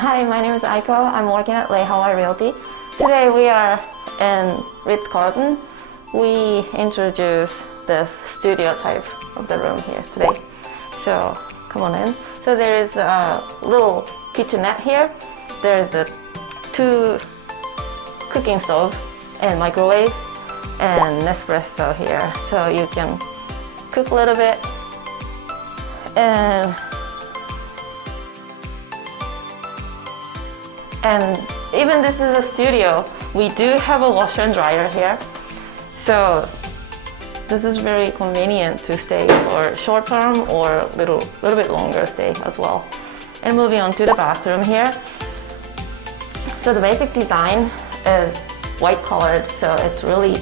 Hi, my name is Aiko. I'm working at Lei Hawaii Realty. Today we are in Ritz Carlton. We introduce this studio type of the room here today. So come on in. So there is a little kitchenette here. There's a 2 cooking stove and microwave and Nespresso here. So you can cook a little bit. And even this is a studio, we do have a washer and dryer here. So this is very convenient to stay for short term or a little bit longer stay as well. And moving on to the bathroom here. So the basic design is white colored, so it's really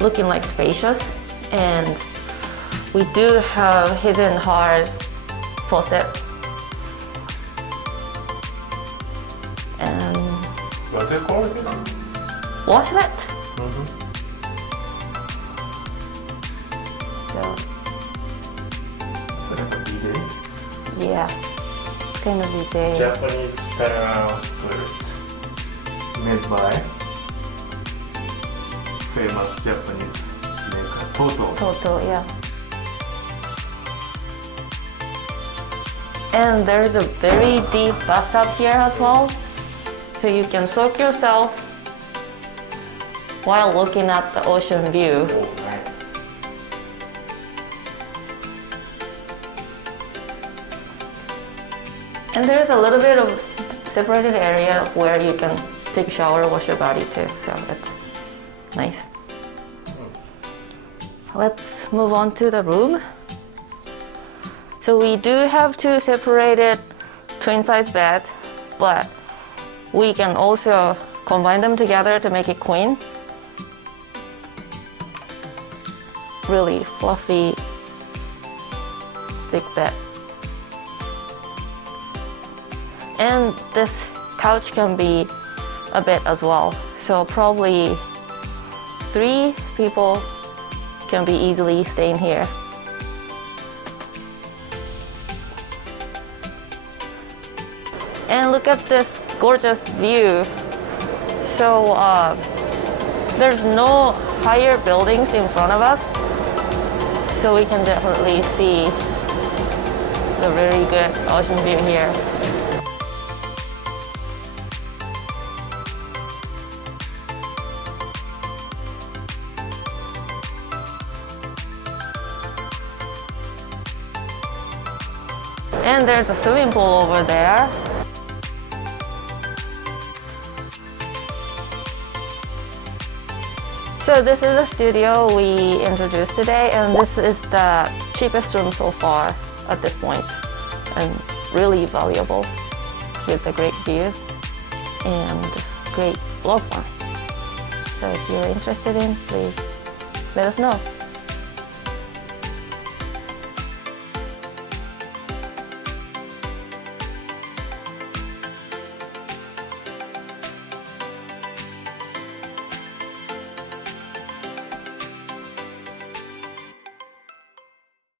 looking like spacious. And we do have hidden hard faucet. And what's it called? Washlet. So It's like a bidet. yeah, it's kind of bidet. Japanese turnaround toilet. Made by famous Japanese maker Toto. Yeah. And there's a very deep bathtub here as well. So you can soak yourself while looking at the ocean view. Oh, nice. And there's a little bit of separated area where you can take a shower, wash your body too. So it's nice. Let's move on to the room. So we do have 2 separated twin size beds, but we can also combine them together to make it queen. Really fluffy, thick bed. And this couch can be a bed as well. So probably 3 people can be easily staying here. And look at this gorgeous view. So there's no higher buildings in front of us, so we can definitely see the very good ocean view here. And there's a swimming pool over there. So this is the studio we introduced today, and this is the cheapest room so far at this point, and really valuable with a great view and great floor plan. So if you're interested in, please let us know.